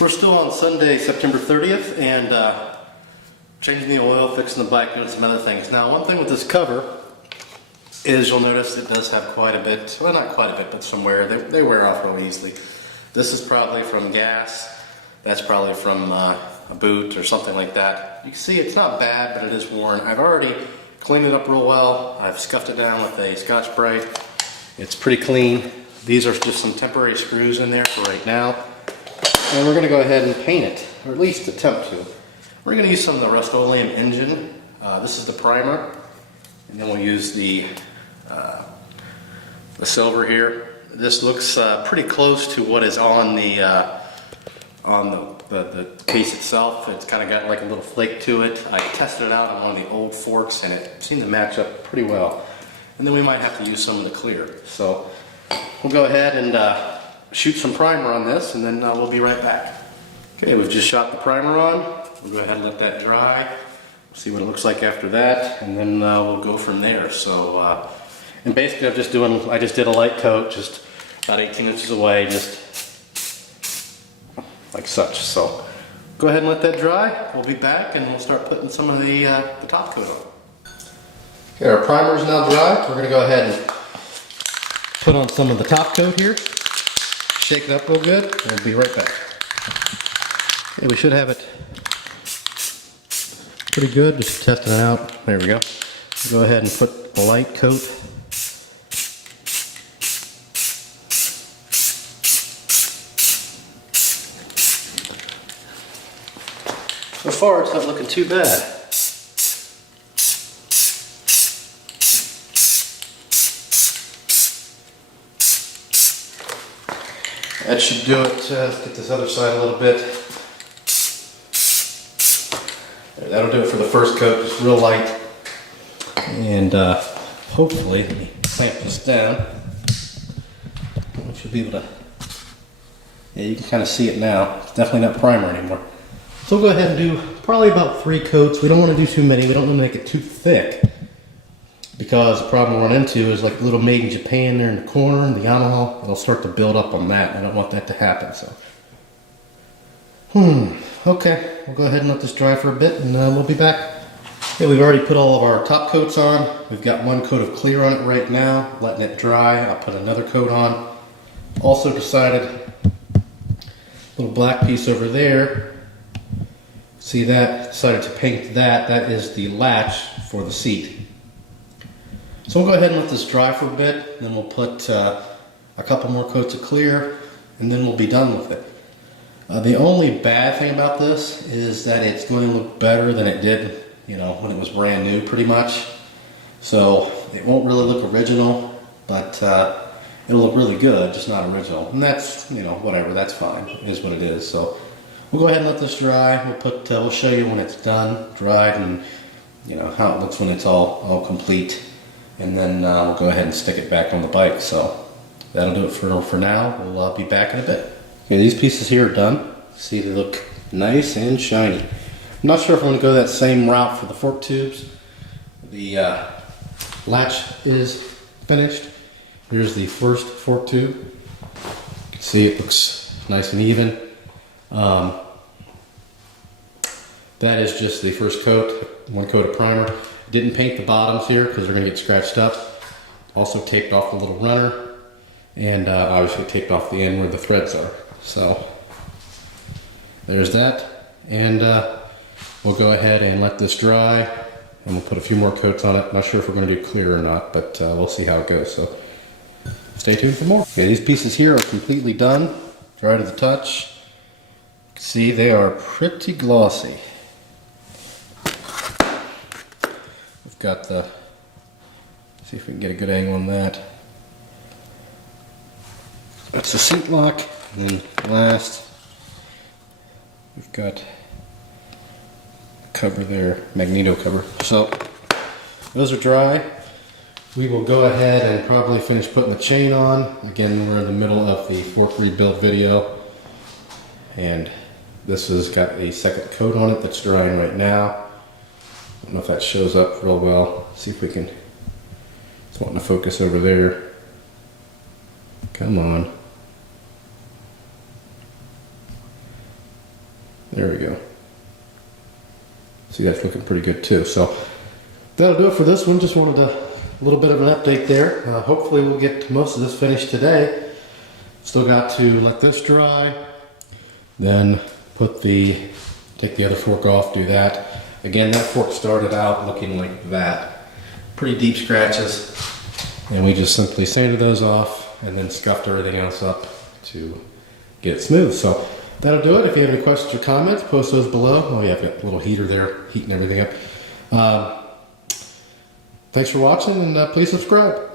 We're still on Sunday, September 30th, and changing the oil, fixing the bike, doing some other things. Now, one thing with this cover is you'll notice it does have quite a bit, well, not quite a bit, but some wear. They wear off real easily. This is probably from gas. That's probably from a boot or something like that. You can see it's not bad, but it is worn. I've already cleaned it up real well. I've scuffed it down with a Scotch-Brite. It's pretty clean. These are just some temporary screws in there for right now. And we're going to go ahead and paint it, or at least attempt to. We're going to use some of the Rust-Oleum engine. This is the primer, and then we'll use the silver here. This looks pretty close to what is on the case itself. It's kind of got like a little flake to it. I tested it out on one of the old forks, and it seemed to match up pretty well. And then we might have to use some of the clear. So we'll go ahead and shoot some primer on this, and then we'll be right back. Okay, we've just shot the primer on. We'll go ahead and let that dry. See what it looks like after that, and then we'll go from there. So, and basically I just did a light coat, just about 18 inches away, just like such. So go ahead and let that dry. We'll be back, and we'll start putting some of the top coat on. Okay, our primer is now dry. We're going to go ahead and put on some of the top coat here. Shake it up real good, and we'll be right back. Okay, we should have it pretty good, just testing it out. There we go. Go ahead and put a light coat. So far, it's not looking too bad. That should do it. Let's get this other side a little bit. That'll do it for the first coat, just real light. And hopefully, let me clamp this down. We should be able to, yeah, you can kind of see it now. It's definitely not primer anymore. So we'll go ahead and do probably about 3 coats. We don't want to do too many. We don't want to make it too thick, because the problem we'll run into is like little made in Japan there in the corner, the Yamaha. It'll start to build up on that. I don't want that to happen. So, okay, we'll go ahead and let this dry for a bit, and we'll be back. Okay, we've already put all of our top coats on. We've got 1 coat of clear on it right now, letting it dry. I'll put another coat on. Also decided, little black piece over there. See that? Decided to paint that. That is the latch for the seat. So we'll go ahead and let this dry for a bit, then we'll put a couple more coats of clear, and then we'll be done with it. The only bad thing about this is that it's going to look better than it did, you know, when it was brand new, pretty much. So it won't really look original, but it'll look really good, just not original. And that's, you know, whatever, that's fine. It is what it is. So we'll go ahead and let this dry. We'll show you when it's done, dried, and you know how it looks when it's all complete. And then we'll go ahead and stick it back on the bike. So that'll do it for now. We'll be back in a bit. Okay, these pieces here are done. See, they look nice and shiny. I'm not sure if I'm going to go that same route for the fork tubes. The latch is finished. Here's the first fork tube. You can see it looks nice and even. That is just the first coat, 1 coat of primer. Didn't paint the bottoms here because they're going to get scratched up. Also taped off the little runner, and obviously taped off the end where the threads are. So there's that, and we'll go ahead and let this dry, and we'll put a few more coats on it. Not sure if we're going to do clear or not, but we'll see how it goes. So stay tuned for more. Okay, these pieces here are completely done, dry to the touch. You can see they are pretty glossy. We've got the, see if we can get a good angle on that. That's the seat lock, and then last we've got a cover there, magneto cover. So those are dry. We will go ahead and probably finish putting the chain on. Again, we're in the middle of the fork rebuild video, and this has got a second coat on it that's drying right now. I don't know if that shows up real well. See if we can, it's wanting to focus over there. Come on. There we go. See, that's looking pretty good too. So that'll do it for this one. Just wanted a little bit of an update there. Hopefully we'll get most of this finished today. Still got to let this dry, then take the other fork off, do that. Again, that fork started out looking like that. Pretty deep scratches. And we just simply sanded those off and then scuffed everything else up to get it smooth. So that'll do it. If you have any questions or comments, post those below. Oh yeah, I've got a little heater there, heating everything up. Thanks for watching, and please subscribe.